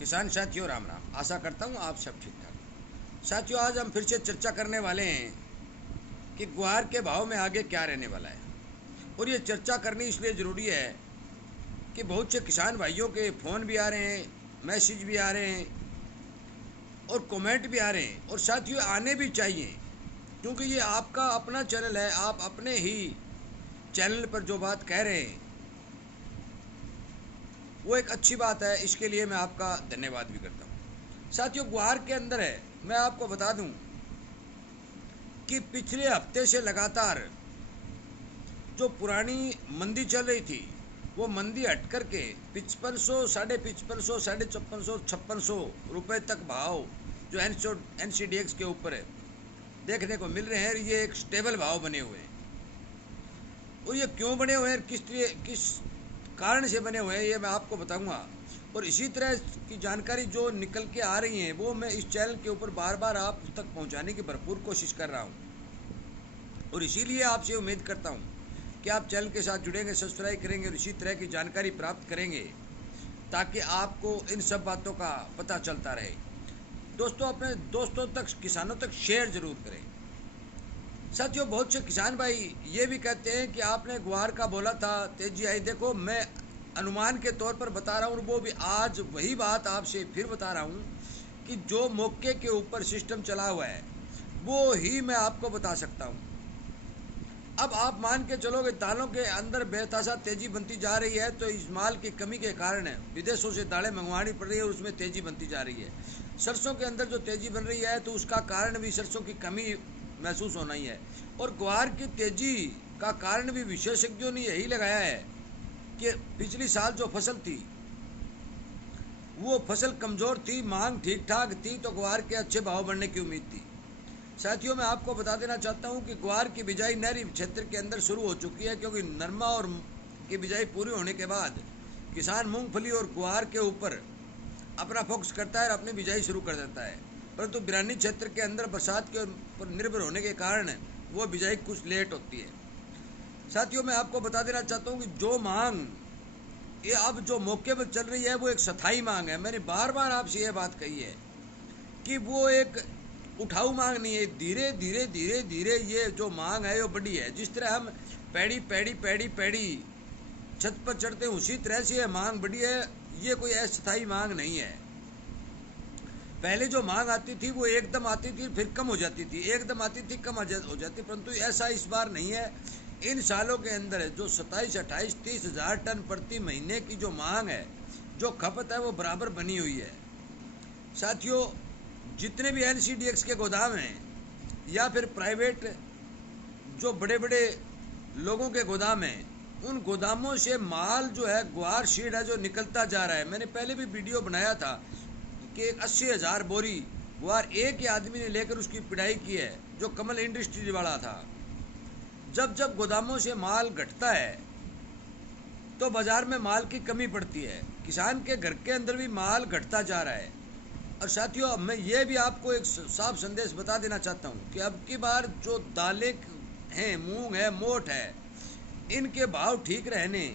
किसान साथियों राम राम। आशा करता हूँ आप सब ठीक ठाक। साथियों, आज हम फिर से चर्चा करने वाले हैं कि ग्वार के भाव में आगे क्या रहने वाला है। और ये चर्चा करनी इसलिए ज़रूरी है कि बहुत से किसान भाइयों के फ़ोन भी आ रहे हैं, मैसेज भी आ रहे हैं और कमेंट भी आ रहे हैं। और साथियों, आने भी चाहिए, क्योंकि ये आपका अपना चैनल है। आप अपने ही चैनल पर जो बात कह रहे हैं वो एक अच्छी बात है। इसके लिए मैं आपका धन्यवाद भी करता हूँ। साथियों, ग्वार के अंदर है, मैं आपको बता दूं कि पिछले हफ्ते से लगातार जो पुरानी मंदी चल रही थी वो मंदी हट करके 5500, 5550, 5400, 5600 रुपये तक भाव जो NCDX के ऊपर है देखने को मिल रहे हैं। ये एक स्टेबल भाव बने हुए हैं। और ये क्यों बने हुए हैं, किस कारण से बने हुए हैं, ये मैं आपको बताऊंगा। और इसी तरह की जानकारी जो निकल के आ रही हैं वो मैं इस चैनल के ऊपर बार बार आप तक पहुंचाने की भरपूर कोशिश कर रहा हूं। और इसीलिए आपसे उम्मीद करता हूं कि आप चैनल के साथ जुड़ेंगे, सब्सक्राइब करेंगे और इसी तरह की जानकारी प्राप्त करेंगे, ताकि आपको इन सब बातों का पता चलता रहे। दोस्तों, अपने दोस्तों तक, किसानों तक शेयर जरूर करें। साथियों, बहुत से किसान भाई ये भी कहते हैं कि आपने ग्वार का बोला था तेजी आई। देखो, मैं अनुमान के तौर पर बता रहा हूँ, वो भी आज वही बात आपसे फिर बता रहा हूँ कि जो मौके के ऊपर सिस्टम चला हुआ है वो ही मैं आपको बता सकता हूँ। अब आप मान के चलोगे दालों के अंदर बेतहाशा तेजी बनती जा रही है, तो इस माल की कमी के कारण विदेशों से दालें मंगवानी पड़ रही है और उसमें तेजी बनती जा रही है। सरसों के अंदर जो तेजी बन रही है तो उसका कारण भी सरसों की कमी महसूस होना ही है। और ग्वार की तेजी का कारण भी विशेषज्ञों ने यही लगाया है कि पिछली साल जो फसल थी वो फसल कमज़ोर थी, मांग ठीक ठाक थी, तो ग्वार के अच्छे भाव बढ़ने की उम्मीद थी। साथियों, मैं आपको बता देना चाहता हूं कि ग्वार की बिजाई नहरी क्षेत्र के अंदर शुरू हो चुकी है, क्योंकि नरमा और की बिजाई पूरी होने के बाद किसान मूंगफली और ग्वार के ऊपर अपना फोकस करता है और अपनी बिजाई शुरू कर देता है। परंतु बिरानी क्षेत्र के अंदर बरसात के ऊपर निर्भर होने के कारण वो बिजाई कुछ लेट होती है। साथियों, मैं आपको बता देना चाहता हूँ कि जो मांग ये अब जो मौके पर चल रही है वो एक स्थायी मांग है। मैंने बार बार आपसे ये बात कही है कि वो एक उठाऊ मांग नहीं है। धीरे धीरे धीरे धीरे ये जो मांग है वो बढ़ी है। जिस तरह हम पैड़ी पैड़ी पैड़ी पैड़ी छत पर चढ़ते हैं उसी तरह से ये मांग बढ़ी है। ये कोई अस्थायी मांग नहीं है। पहले जो मांग आती थी वो एकदम आती थी फिर कम हो जाती थी, एकदम आती थी कम हो जाती, परंतु ऐसा इस बार नहीं है। इन सालों के अंदर जो 27, 28, 30 हज़ार टन प्रति महीने की जो मांग है, जो खपत है, वो बराबर बनी हुई है। साथियों, जितने भी NCDX के गोदाम हैं या फिर प्राइवेट जो बड़े बड़े लोगों के गोदाम हैं, उन गोदामों से माल जो है ग्वार सीड है जो निकलता जा रहा है। मैंने पहले भी वीडियो बनाया था कि 80,000 बोरी ग्वार एक ही आदमी ने लेकर उसकी पिढ़ाई की है, जो कमल इंडस्ट्रीज वाला था। जब जब गोदामों से माल घटता है तो बाजार में माल की कमी पड़ती है। किसान के घर के अंदर भी माल घटता जा रहा है। और साथियों, मैं ये भी आपको एक साफ संदेश बता देना चाहता हूँ कि अब की बार जो दालें हैं, मूंग है, मोट है, इनके भाव ठीक रहने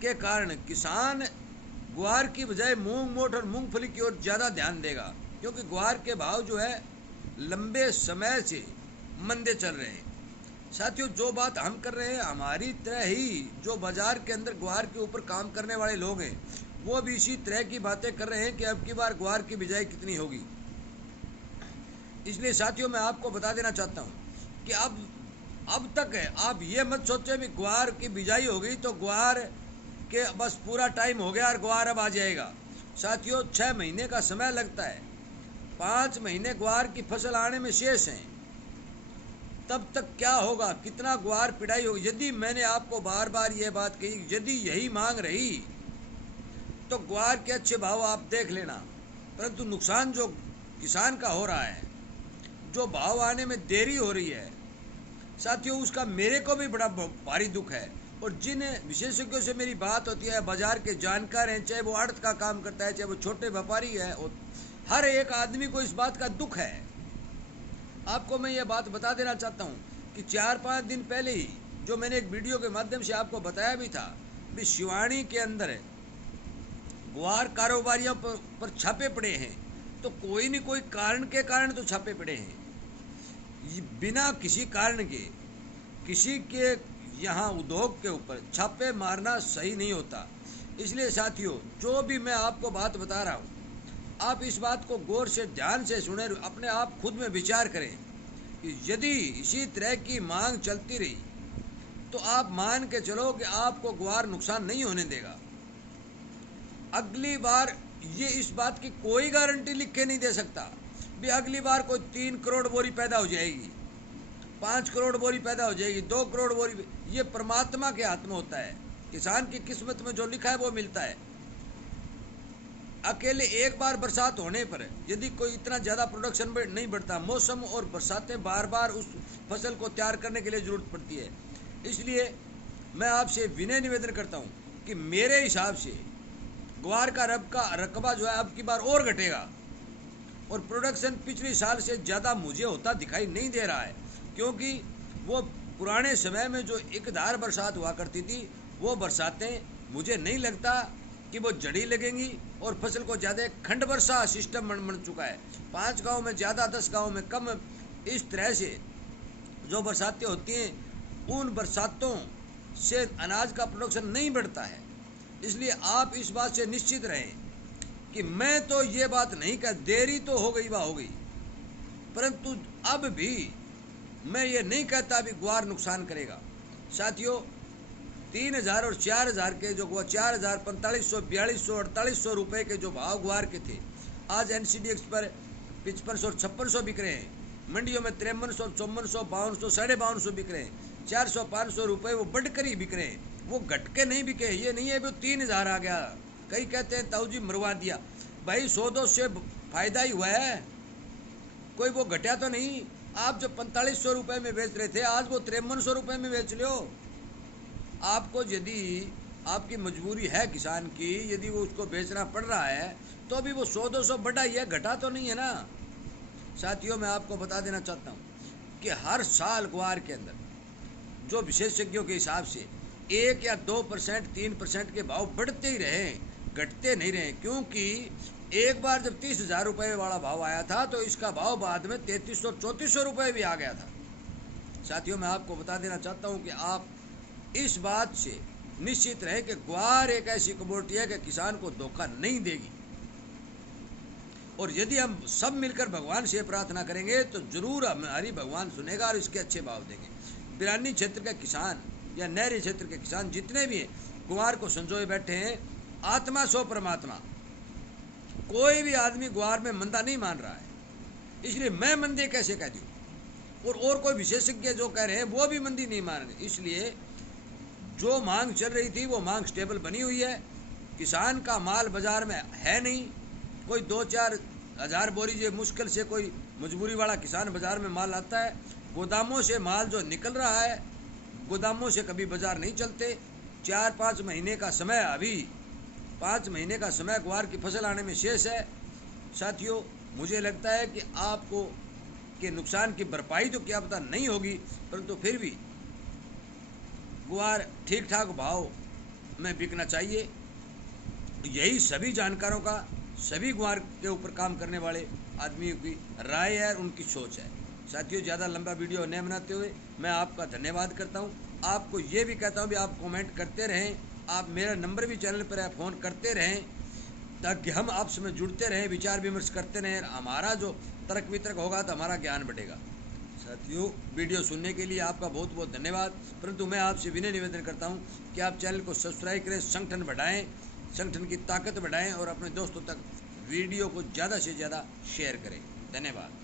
के कारण किसान ग्वार की बजाय मूंग, मोट और मूंगफली की ओर ज़्यादा ध्यान देगा, क्योंकि ग्वार के भाव जो है लंबे समय से मंदे चल रहे हैं। साथियों, जो बात हम कर रहे हैं, हमारी तरह ही जो बाजार के अंदर ग्वार के ऊपर काम करने वाले लोग हैं वो भी इसी तरह की बातें कर रहे हैं कि अब की बार ग्वार की बिजाई कितनी होगी। इसलिए साथियों, मैं आपको बता देना चाहता हूं कि अब तक है, आप ये मत सोचें कि ग्वार की बिजाई हो गई तो ग्वार के बस पूरा टाइम हो गया और ग्वार अब आ जाएगा। साथियों, 6 महीने का समय लगता है। 5 महीने ग्वार की फसल आने में शेष हैं। तब तक क्या होगा, कितना ग्वार पिढ़ाई होगी। यदि मैंने आपको बार बार ये बात कही, यदि यही मांग रही तो ग्वार के अच्छे भाव आप देख लेना। परंतु नुकसान जो किसान का हो रहा है, जो भाव आने में देरी हो रही है, साथियों, उसका मेरे को भी बड़ा भारी दुख है। और जिन विशेषज्ञों से मेरी बात होती है, बाजार के जानकार हैं, चाहे वो आड़त का काम करता है, चाहे वो छोटे व्यापारी है, हर एक आदमी को इस बात का दुख है। आपको मैं ये बात बता देना चाहता हूँ कि 4-5 दिन पहले ही जो मैंने एक वीडियो के माध्यम से आपको बताया भी था, भी शिवानी के अंदर है ग्वार कारोबारियों पर छापे पड़े हैं, तो कोई नहीं कोई कारण के कारण तो छापे पड़े हैं। बिना किसी कारण के किसी के यहाँ उद्योग के ऊपर छापे मारना सही नहीं होता। इसलिए साथियों, जो भी मैं आपको बात बता रहा हूँ, आप इस बात को गौर से ध्यान से सुने, अपने आप खुद में विचार करें कि यदि इसी तरह की मांग चलती रही तो आप मान के चलो कि आपको ग्वार नुकसान नहीं होने देगा। अगली बार ये इस बात की कोई गारंटी लिख के नहीं दे सकता भी अगली बार कोई 3 करोड़ बोरी पैदा हो जाएगी, 5 करोड़ बोरी पैदा हो जाएगी, 2 करोड़ बोरी। ये परमात्मा के हाथ में होता है। किसान की किस्मत में जो लिखा है वो मिलता है। अकेले एक बार बरसात होने पर यदि कोई इतना ज़्यादा प्रोडक्शन नहीं बढ़ता, मौसम और बरसातें बार बार उस फसल को तैयार करने के लिए ज़रूरत पड़ती है। इसलिए मैं आपसे विनय निवेदन करता हूँ कि मेरे हिसाब से ग्वार का रकबा जो है अब की बार और घटेगा, और प्रोडक्शन पिछले साल से ज़्यादा मुझे होता दिखाई नहीं दे रहा है, क्योंकि वो पुराने समय में जो एकधार बरसात हुआ करती थी, वो बरसातें मुझे नहीं लगता कि वो जड़ी लगेंगी, और फसल को ज़्यादा खंड वर्षा सिस्टम बन चुका है। 5 गांव में ज़्यादा, 10 गांव में कम, इस तरह से जो बरसातें होती हैं, उन बरसातों से अनाज का प्रोडक्शन नहीं बढ़ता है। इसलिए आप इस बात से निश्चित रहें कि मैं तो ये बात नहीं कह, देरी तो हो गई हो गई, परंतु अब भी मैं ये नहीं कहता भी ग्वार नुकसान करेगा। साथियों, 3000 और 4000 के जो 4000, 4500, 4200, 4800 रुपये के जो भाव ग्वार के थे, आज NCDX पर 5500 और 5600 बिक रहे हैं। मंडियों में 5300, 5400, 5200, 5250 बिक रहे हैं। 400-500 रुपये वो बढ़कर ही बिक रहे हैं, वो घट के नहीं बिके। ये नहीं है वो 3000 आ गया। कई कहते हैं ताऊ जी मरवा दिया। भाई 100-200 से फायदा ही हुआ है, कोई वो घटा तो नहीं। आप जो 4500 रुपये में बेच रहे थे, आज वो 5300 रुपये में बेच लो। आपको यदि आपकी मजबूरी है किसान की, यदि वो उसको बेचना पड़ रहा है, तो अभी वो 100-200 बढ़ा ही है, घटा तो नहीं है ना। साथियों, मैं आपको बता देना चाहता हूँ कि हर साल ग्वार के अंदर जो विशेषज्ञों के हिसाब से 1 या 2%, 3% के भाव बढ़ते ही रहे, घटते नहीं रहे। क्योंकि एक बार जब 30,000 रुपये वाला भाव आया था, तो इसका भाव बाद में 3300-3400 रुपये भी आ गया था। साथियों, मैं आपको बता देना चाहता हूँ कि आप इस बात से निश्चित रहे कि ग्वार एक ऐसी कमोडिटी है कि किसान को धोखा नहीं देगी। और यदि हम सब मिलकर भगवान से प्रार्थना करेंगे तो जरूर हमारी भगवान सुनेगा और इसके अच्छे भाव देंगे। बिरानी क्षेत्र के किसान या नहरी क्षेत्र के किसान जितने भी हैं, ग्वार को संजोए बैठे हैं। आत्मा सो परमात्मा, कोई भी आदमी ग्वार में मंदा नहीं मान रहा है। इसलिए मैं मंदी कैसे कह दूँ, और कोई विशेषज्ञ जो कह रहे हैं वो भी मंदी नहीं मान रहे। इसलिए जो मांग चल रही थी वो मांग स्टेबल बनी हुई है। किसान का माल बाजार में है नहीं, कोई 2-4 हज़ार बोरी जो मुश्किल से कोई मजबूरी वाला किसान बाजार में माल आता है। गोदामों से माल जो निकल रहा है, गोदामों से कभी बाजार नहीं चलते। 4-5 महीने का समय, अभी 5 महीने का समय ग्वार की फसल आने में शेष है। साथियों, मुझे लगता है कि आपको के नुकसान की भरपाई तो क्या पता नहीं होगी, परंतु फिर भी ग्वार ठीक ठाक भाव में बिकना चाहिए। यही सभी जानकारों का, सभी ग्वार के ऊपर काम करने वाले आदमियों की राय है, उनकी सोच है। साथियों, ज़्यादा लंबा वीडियो न बनाते हुए मैं आपका धन्यवाद करता हूं। आपको ये भी कहता हूं भी आप कमेंट करते रहें, आप मेरा नंबर भी चैनल पर है, फ़ोन करते रहें, ताकि हम आपस में जुड़ते रहें, विचार विमर्श करते रहें। हमारा जो तर्क वितर्क होगा तो हमारा ज्ञान बढ़ेगा। साथियों, वीडियो सुनने के लिए आपका बहुत बहुत धन्यवाद। परंतु मैं आपसे विनय निवेदन करता हूं कि आप चैनल को सब्सक्राइब करें, संगठन बढ़ाएं, संगठन की ताकत बढ़ाएं और अपने दोस्तों तक वीडियो को ज़्यादा से ज़्यादा शेयर करें। धन्यवाद।